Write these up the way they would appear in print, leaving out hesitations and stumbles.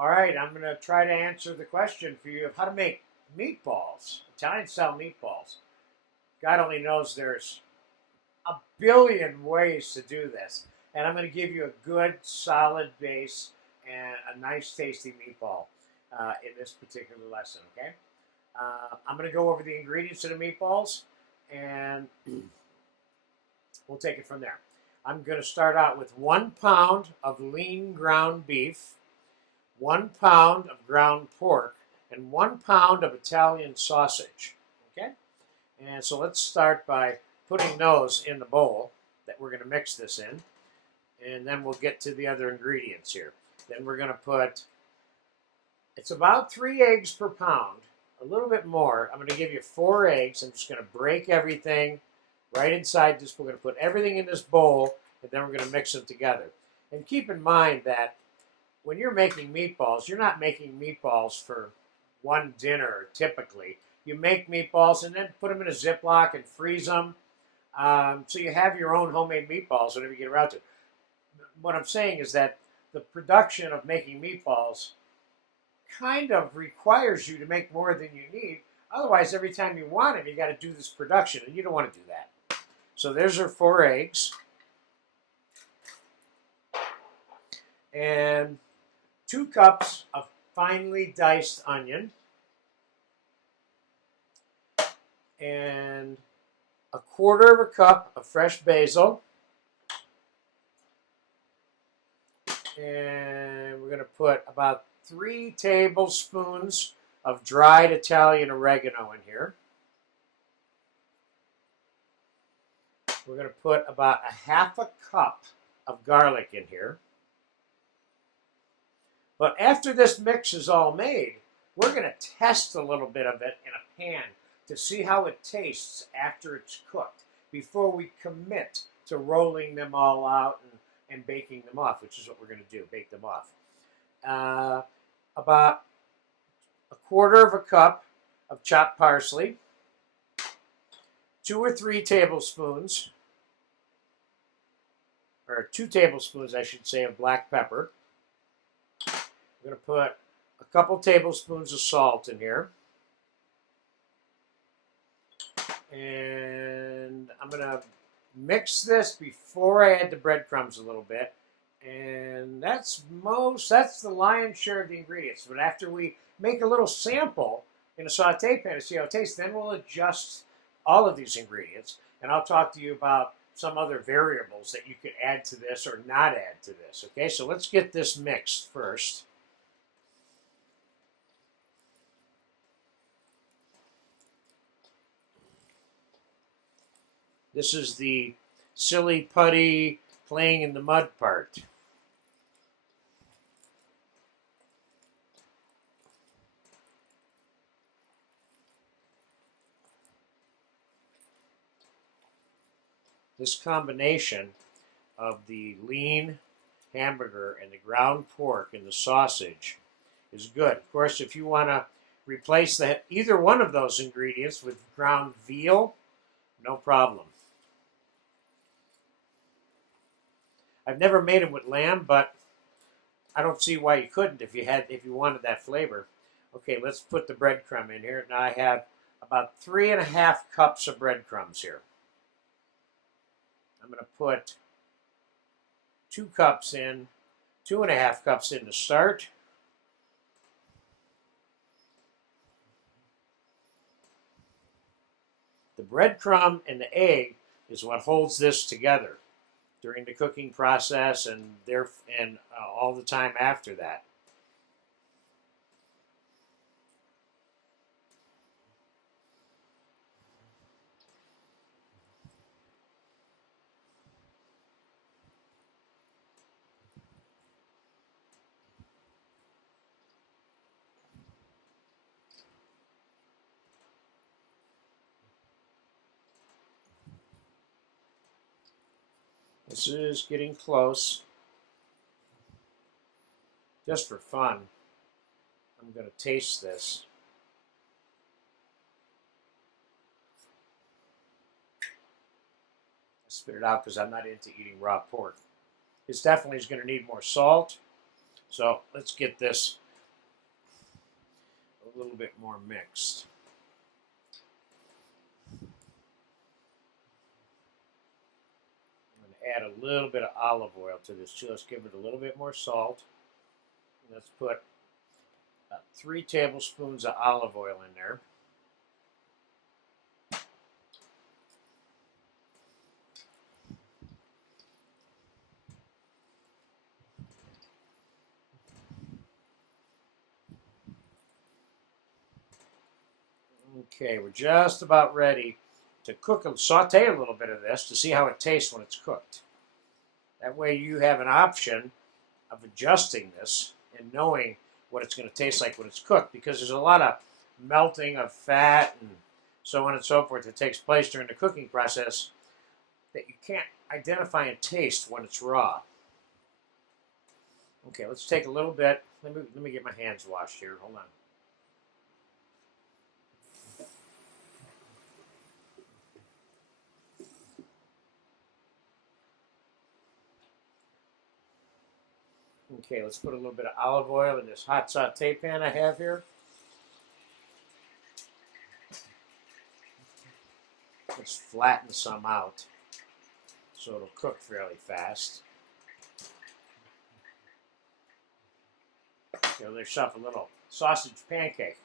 All right, I'm going to try to answer the question for you of how to make meatballs, Italian-style meatballs. God only knows there's a billion ways to do this. And I'm going to give you a good, solid base and a nice, tasty meatball in this particular lesson, okay? I'm going to go over the ingredients of the meatballs, and we'll take it from there. I'm going to start out with 1 pound of lean ground beef, 1 pound of ground pork, and 1 pound of Italian sausage. Okay? And so let's start by putting those in the bowl that we're going to mix this in. And then we'll get to the other ingredients here. Then we're going to put, it's about 3 eggs per pound, a little bit more. I'm going to give you 4 eggs. I'm just going to break everything right inside this. We're going to put everything in this bowl, and then we're going to mix them together. And keep in mind that when you're making meatballs, you're not making meatballs for one dinner typically. You make meatballs and then put them in a Ziploc and freeze them. So you have your own homemade meatballs whenever you get around to it. What I'm saying is that the production of making meatballs kind of requires you to make more than you need. Otherwise, every time you want them, you got to do this production, and you don't want to do that. So there's our 4 eggs. And 2 cups of finely diced onion. And 1/4 cup of fresh basil. And we're going to put about 3 tablespoons of dried Italian oregano in here. We're going to put about 1/2 cup of garlic in here. But after this mix is all made, we're going to test a little bit of it in a pan to see how it tastes after it's cooked before we commit to rolling them all out and baking them off, which is what we're going to do, bake them off. About 1/4 cup of chopped parsley, 2 or 3 tablespoons, or 2 tablespoons, I should say, of black pepper. We're going to put a couple tablespoons of salt in here. And I'm going to mix this before I add the breadcrumbs a little bit. And that's the lion's share of the ingredients. But after we make a little sample in a saute pan to see how it tastes, then we'll adjust all of these ingredients. And I'll talk to you about some other variables that you could add to this or not add to this. Okay, so let's get this mixed first. This is the silly putty playing in the mud part. This combination of the lean hamburger and the ground pork and the sausage is good. Of course, if you want to replace either one of those ingredients with ground veal, no problem. I've never made them with lamb, but I don't see why you couldn't if you wanted that flavor. Okay, let's put the breadcrumb in here. Now I have about 3.5 cups of breadcrumbs here. I'm going to put 2 cups in, 2.5 cups in to start. The breadcrumb and the egg is what holds this together during the cooking process and all the time after that. This is getting close. Just for fun, I'm going to taste this. I spit it out because I'm not into eating raw pork. This definitely is going to need more salt. So let's get this a little bit more mixed. I'm going to add a little bit of olive oil to this too. Let's give it a little bit more salt. Let's put 3 tablespoons of olive oil in there. Okay, we're just about ready to cook and saute a little bit of this to see how it tastes when it's cooked. That way you have an option of adjusting this and knowing what it's going to taste like when it's cooked, because there's a lot of melting of fat and so on and so forth that takes place during the cooking process that you can't identify and taste when it's raw. Okay, let's take a little bit. Let me get my hands washed here. Hold on. Okay, let's put a little bit of olive oil in this hot saute pan I have here. Let's flatten some out so it'll cook fairly fast. Give yourself a little sausage pancake,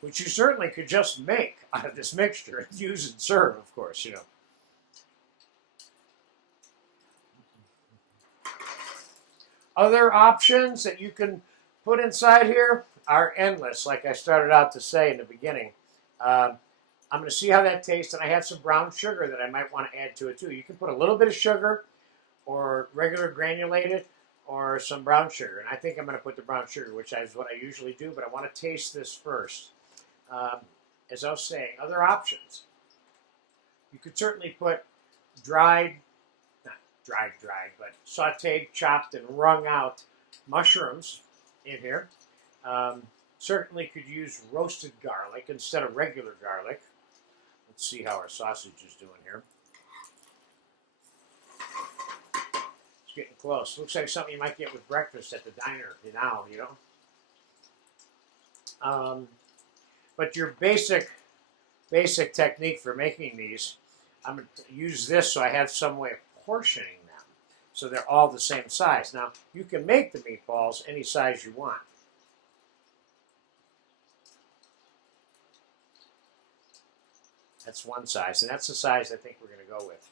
which you certainly could just make out of this mixture and use and serve, of course, you know. Other options that you can put inside here are endless, like I started out to say in the beginning. I'm going to see how that tastes, and I have some brown sugar that I might want to add to it too. You can put a little bit of sugar or regular granulated or some brown sugar, and I think I'm going to put the brown sugar, which is what I usually do, but I want to taste this first. As I was saying, other options. You could certainly put dried, but sauteed, chopped, and wrung out mushrooms in here. Certainly could use roasted garlic instead of regular garlic. Let's see how our sausage is doing here. It's getting close. Looks like something you might get with breakfast at the diner now, you know. But your basic technique for making these, I'm going to use this so I have some way of portioning them so they're all the same size. Now, you can make the meatballs any size you want. That's one size, and that's the size I think we're going to go with.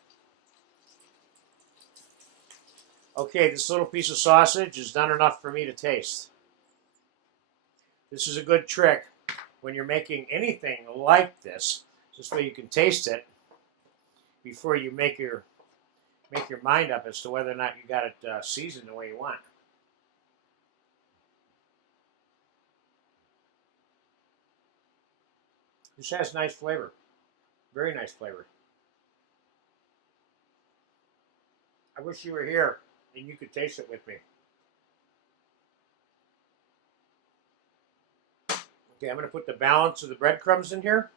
Okay, this little piece of sausage is done enough for me to taste. This is a good trick when you're making anything like this. This way you can taste it before you make your mind up as to whether or not you got it seasoned the way you want. This has nice flavor. Very nice flavor. I wish you were here and you could taste it with me. Okay, I'm going to put the balance of the breadcrumbs in here.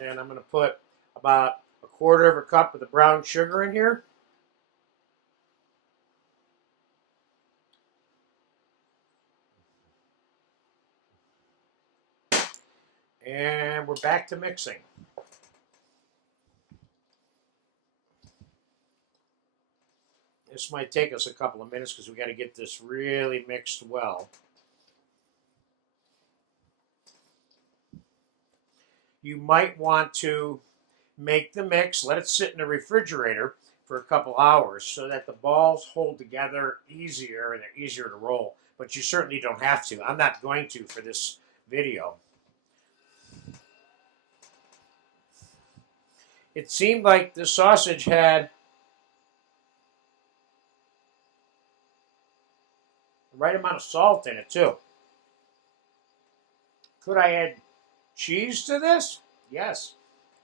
And I'm going to put about 1/4 cup of the brown sugar in here. And we're back to mixing. This might take us a couple of minutes because we got to get this really mixed well. You might want to make the mix, let it sit in the refrigerator for a couple hours so that the balls hold together easier and they're easier to roll. But you certainly don't have to. I'm not going to for this video. It seemed like the sausage had the right amount of salt in it too. Could I add cheese to this? Yes.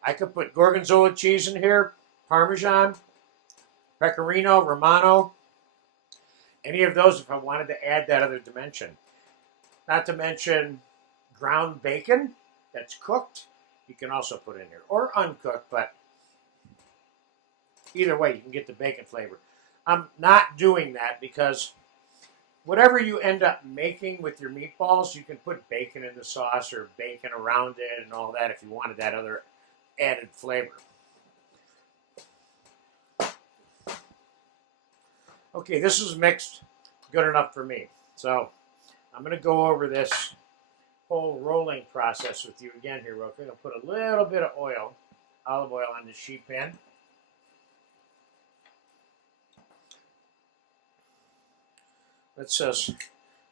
I could put Gorgonzola cheese in here, Parmesan, Pecorino, Romano, any of those if I wanted to add that other dimension. Not to mention ground bacon that's cooked, you can also put in here, or uncooked, but either way you can get the bacon flavor. I'm not doing that because whatever you end up making with your meatballs, you can put bacon in the sauce or bacon around it and all that if you wanted that other added flavor. Okay, this is mixed good enough for me. So I'm going to go over this whole rolling process with you again here real quick. I'll put a little bit of oil, olive oil, on the sheet pan. Let's just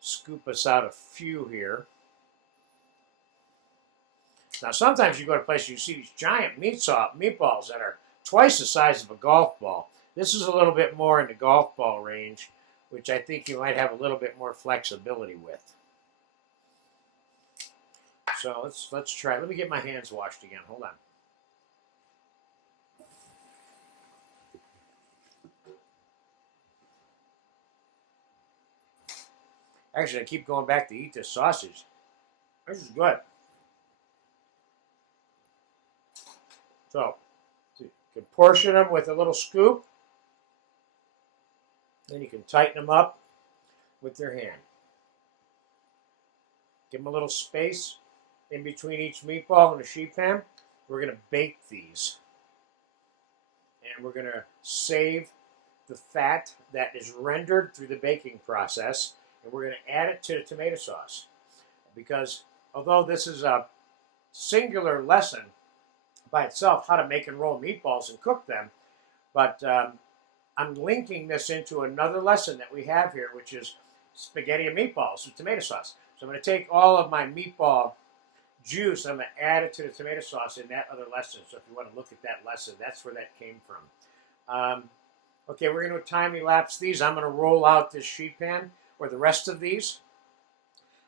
scoop us out a few here. Now, sometimes you go to places, you see these giant meatballs that are twice the size of a golf ball. This is a little bit more in the golf ball range, which I think you might have a little bit more flexibility with. So let's try. Let me get my hands washed again. Hold on. Actually, I keep going back to eat this sausage. This is good. So, you can portion them with a little scoop. Then you can tighten them up with your hand. Give them a little space in between each meatball and the sheet pan. We're going to bake these. And we're going to save the fat that is rendered through the baking process. And we're going to add it to the tomato sauce. Because although this is a singular lesson by itself, how to make and roll meatballs and cook them, but I'm linking this into another lesson that we have here, which is spaghetti and meatballs with tomato sauce. So I'm going to take all of my meatball juice, I'm going to add it to the tomato sauce in that other lesson. So if you want to look at that lesson, that's where that came from. Okay, we're going to time-elapse these. I'm going to roll out this sheet pan or the rest of these,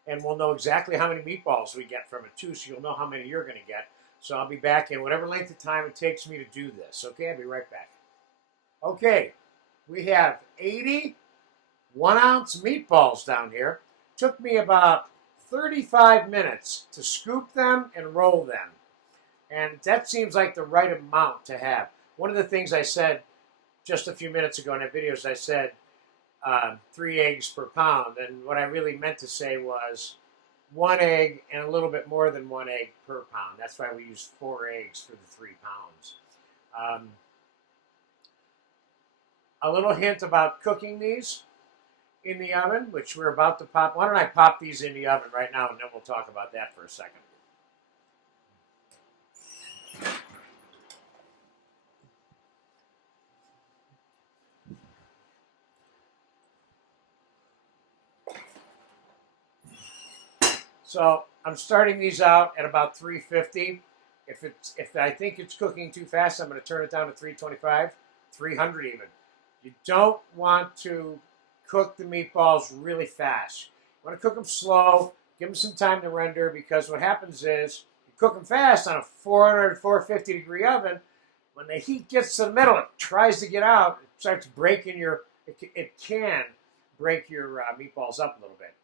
and we'll know exactly how many meatballs we get from it too, so you'll know how many you're going to get. So I'll be back in whatever length of time it takes me to do this. Okay, I'll be right back. Okay, we have 80 1-ounce meatballs down here. Took me about 35 minutes to scoop them and roll them. And that seems like the right amount to have. One of the things I said just a few minutes ago in that video is I said 3 eggs per pound. And what I really meant to say was 1 egg and a little bit more than 1 egg per pound. That's why we use 4 eggs for the 3 pounds. A little hint about cooking these in the oven, which we're about to pop. Why don't I pop these in the oven right now, and then we'll talk about that for a second. So I'm starting these out at about 350. If I think it's cooking too fast, I'm going to turn it down to 325, 300 even. You don't want to cook the meatballs really fast. You want to cook them slow, give them some time to render, because what happens is you cook them fast on a 400, 450 degree oven. When the heat gets to the middle, it tries to get out, it starts breaking it can break your meatballs up a little bit.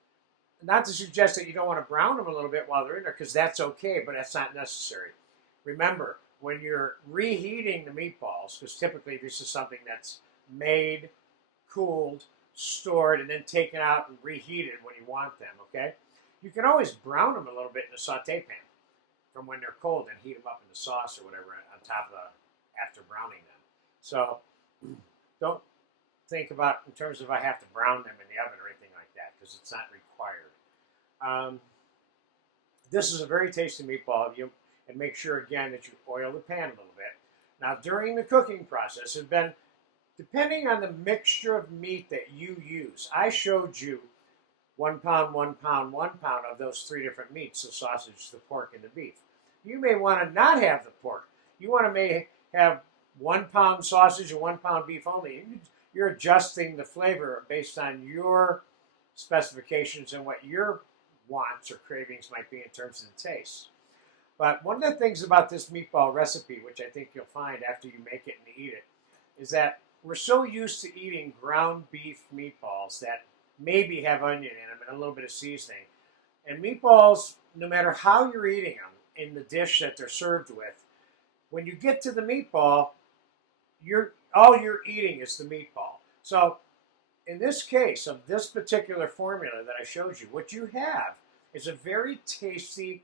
Not to suggest that you don't want to brown them a little bit while they're in there, because that's okay, but that's not necessary. Remember, when you're reheating the meatballs, because typically this is something that's made, cooled, stored, and then taken out and reheated when you want them, okay? You can always brown them a little bit in a saute pan from when they're cold and heat them up in the sauce or whatever on top of after browning them. So don't think about in terms of I have to brown them in the oven or anything like that, because it's not required. This is a very tasty meatball. And make sure again that you oil the pan a little bit. Now during the cooking process, it's been depending on the mixture of meat that you use. I showed you 1 pound, 1 pound, 1 pound of those 3 different meats: the sausage, the pork, and the beef. You may want to not have the pork. You want to may have 1 pound sausage and 1 pound beef only. You're adjusting the flavor based on your specifications and what your wants or cravings might be in terms of the taste. But one of the things about this meatball recipe, which I think you'll find after you make it and eat it, is that we're so used to eating ground beef meatballs that maybe have onion in them and a little bit of seasoning. And meatballs, no matter how you're eating them in the dish that they're served with, when you get to the meatball, all you're eating is the meatball. So in this case of this particular formula that I showed you, what you have is a very tasty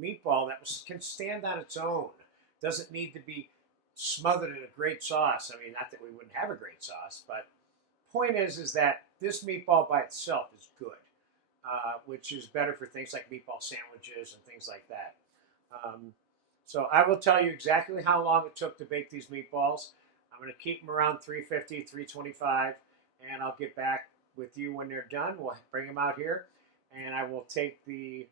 meatball that can stand on its own. Doesn't need to be smothered in a great sauce. I mean, not that we wouldn't have a great sauce, but point is that this meatball by itself is good, which is better for things like meatball sandwiches and things like that. So I will tell you exactly how long it took to bake these meatballs. I'm going to keep them around 350, 325, and I'll get back with you when they're done. We'll bring them out here, and I will take the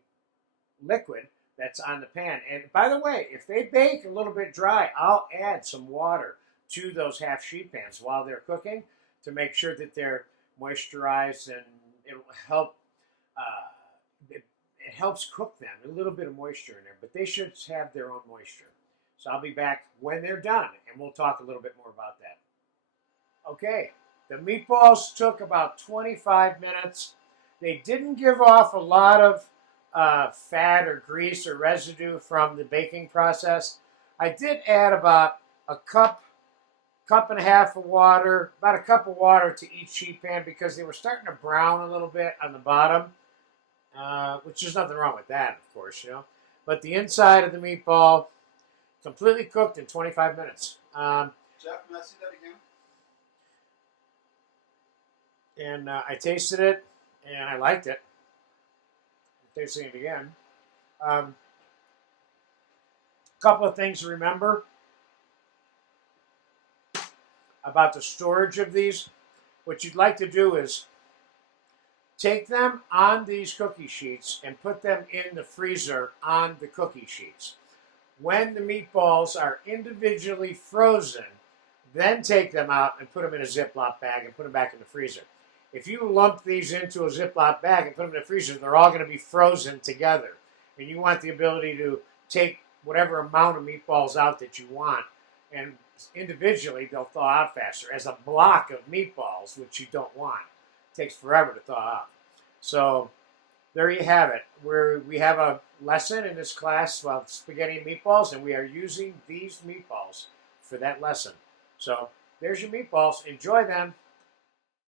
liquid that's on the pan. And by the way, if they bake a little bit dry, I'll add some water to those half sheet pans while they're cooking to make sure that they're moisturized, and it'll help. It helps cook them, a little bit of moisture in there, but they should have their own moisture. So I'll be back when they're done, and we'll talk a little bit more about that. Okay, the meatballs took about 25 minutes. They didn't give off a lot of fat or grease or residue from the baking process. I did add about a cup and a half of water, about a cup of water to each sheet pan because they were starting to brown a little bit on the bottom, which there's nothing wrong with that, of course, you know. But the inside of the meatball, completely cooked in 25 minutes. Jeff, may I see that again? And I tasted it, and I liked it. I'm tasting it again. A couple of things to remember about the storage of these. What you'd like to do is take them on these cookie sheets and put them in the freezer on the cookie sheets. When the meatballs are individually frozen, then take them out and put them in a Ziploc bag and put them back in the freezer. If you lump these into a Ziploc bag and put them in the freezer, they're all going to be frozen together. And you want the ability to take whatever amount of meatballs out that you want, and individually they'll thaw out faster. As a block of meatballs, which you don't want, it takes forever to thaw out. So there you have it. We have a lesson in this class about spaghetti and meatballs, and we are using these meatballs for that lesson. So there's your meatballs. Enjoy them.